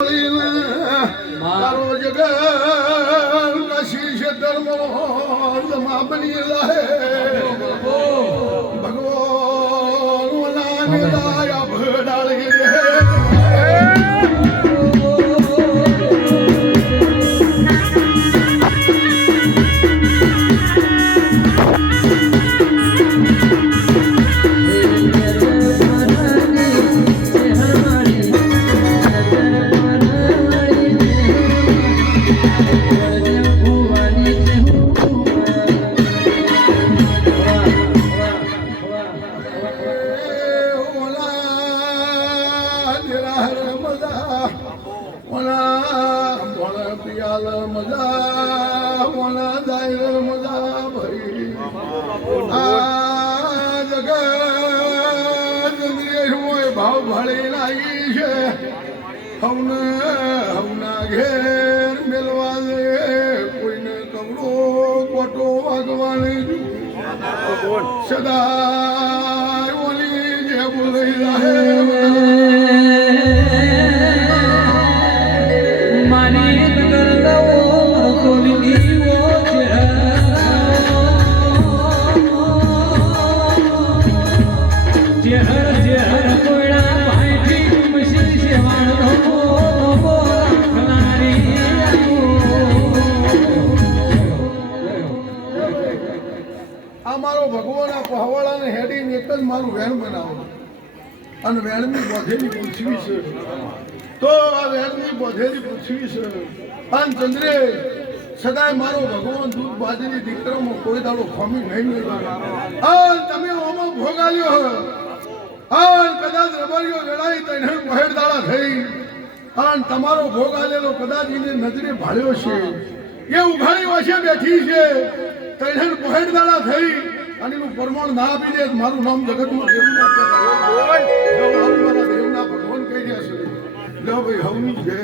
તારો જગત કશી છે ધર્મ બની રહે ભગવાન લાયા ભડાળી ભાવ ભાળી લાગી છે હવના ઘેર મેલવા દે કોઈને કવડો કોટો વાગવાની સદા ઓલી જે બોલી રહે મારી નગર નવો કોલી ભગવાન પહવાળાને હેડીને એક જ મારું વેણ બનાવો અને વેણની બોધેલી પૂછવી છે તો આ વેણની બોધેલી પૂછવી છે અને ચંદ્રે સદાય મારો ભગવાન દૂધ બાજરી દીકરામાં કોઈ દાડો ખોમી નહીં મેળવે અને તમે ઓમાં ભોગાલ્યો અને કદાચ રબારીઓ વેળાઈ તને મહેર દાડા થઈ અને તમારો ભોગાલેલો કદાચ એને નજરે ભાળ્યો છે એ ઉઘાડી વાસે બેઠી છે તને મહેર દાડા થઈ અને એનું પ્રમાણ ના આપી દે મારું નામ જગતમાં દેવના ભગવાન કહી રહ્યા છે લો ભાઈ હવની જય